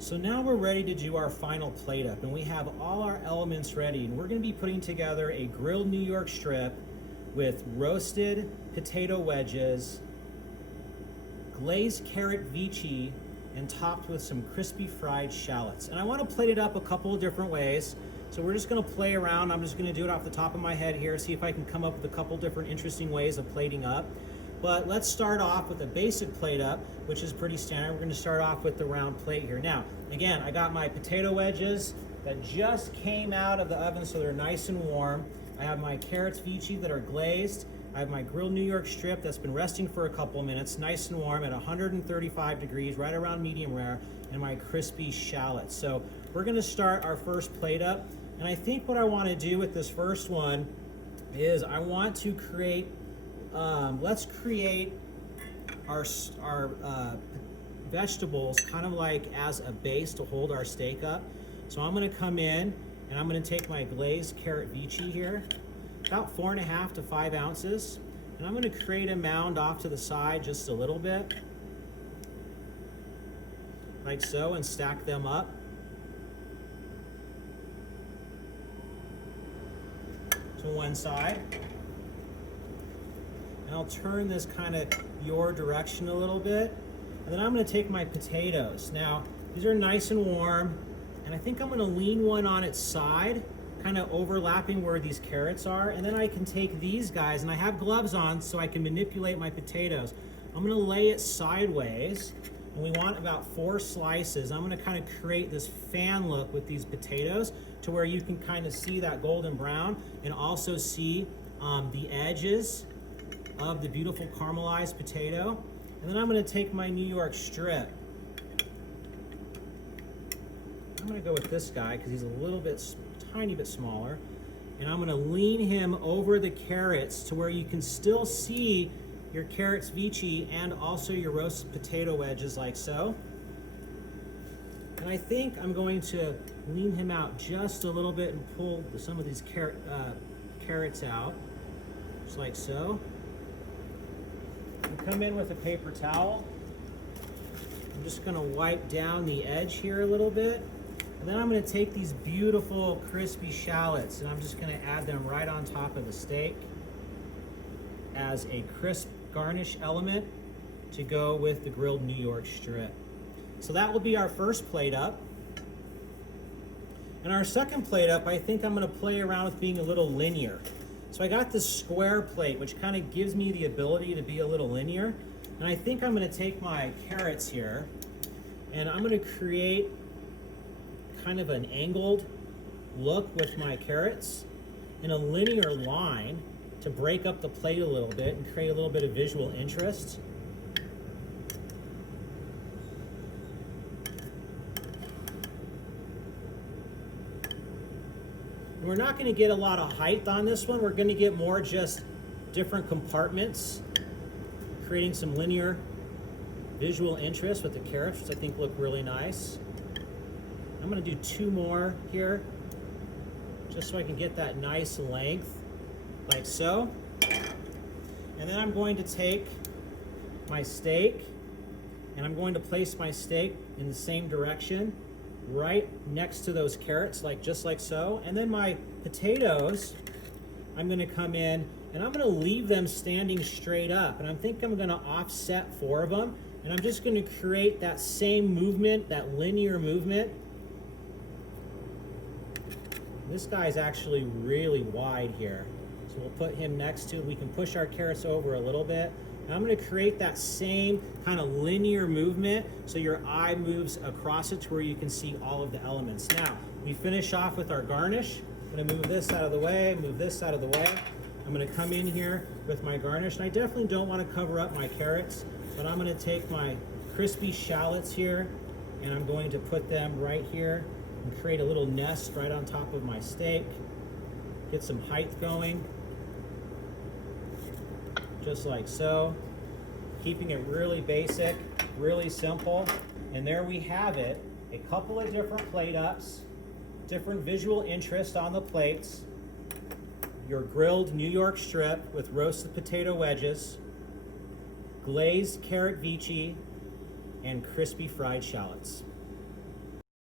So now we're ready to do our final plate up, and we have all our elements ready, and we're going to be putting together a grilled New York strip with roasted potato wedges, glazed carrot vici, and topped with some crispy fried shallots. And I want to plate it up a couple of different ways. So we're just going to play around. I'm just going to do it off the top of my head here, see if I can come up with a couple different interesting ways of plating up. But let's start off with a basic plate up, which is pretty standard. We're going to start off with the round plate here. Now, again, I got my potato wedges that just came out of the oven, so they're nice and warm. I have my carrots vici that are glazed. I have my grilled New York strip that's been resting for a couple of minutes, nice and warm at 135 degrees, right around medium rare, and my crispy shallots. So we're going to start our first plate up. And I think what I want to do with this first one is I want to create let's create our vegetables kind of like as a base to hold our steak up. So I'm going to come in and I'm going to take my glazed carrot vici here, about 4.5 to 5 ounces, and I'm going to create a mound off to the side just a little bit, like so, and stack them up. To one side. And I'll turn this kind of your direction a little bit. And then I'm going to take my potatoes. Now, these are nice and warm, and I think I'm going to lean one on its side, kind of overlapping where these carrots are. And then I can take these guys, and I have gloves on so I can manipulate my potatoes. I'm going to lay it sideways, and we want about 4 slices. I'm going to kind of create this fan look with these potatoes to where you can kind of see that golden brown and also see the edges of the beautiful caramelized potato. And then I'm going to take my New York strip. I'm going to go with this guy because he's a little bit, tiny bit smaller. And I'm going to lean him over the carrots to where you can still see your carrots vici and also your roasted potato wedges, like so. And I think I'm going to lean him out just a little bit and pull some of these carrots out, just like so. And come in with a paper towel. I'm just going to wipe down the edge here a little bit. And then I'm going to take these beautiful crispy shallots and I'm just going to add them right on top of the steak as a crisp garnish element to go with the grilled New York strip. So that will be our first plate up. And our second plate up, I think I'm going to play around with being a little linear. So I got this square plate, which kind of gives me the ability to be a little linear. And I think I'm going to take my carrots here and I'm going to create kind of an angled look with my carrots in a linear line to break up the plate a little bit and create a little bit of visual interest. And we're not going to get a lot of height on this one. We're going to get more just different compartments, creating some linear visual interest with the carrots, which I think look really nice. I'm going to do 2 more here, just so I can get that nice length, like so. And then I'm going to take my steak, and I'm going to place my steak in the same direction, right next to those carrots, just like so. And then my potatoes, I'm going to come in, and I'm going to leave them standing straight up. And I think I'm going to offset 4 of them, and I'm just going to create that same movement, that linear movement. This guy's actually really wide here. So we'll put him next to, we can push our carrots over a little bit. And I'm going to create that same kind of linear movement so your eye moves across it to where you can see all of the elements. Now, we finish off with our garnish. I'm going to move this out of the way, move this out of the way. I'm going to come in here with my garnish, and I definitely don't want to cover up my carrots, but I'm going to take my crispy shallots here, and I'm going to put them right here and create a little nest right on top of my steak. Get some height going, just like so. Keeping it really basic, really simple. And there we have it, a couple of different plate ups, different visual interest on the plates. Your grilled New York strip with roasted potato wedges, glazed carrot vici, and crispy fried shallots.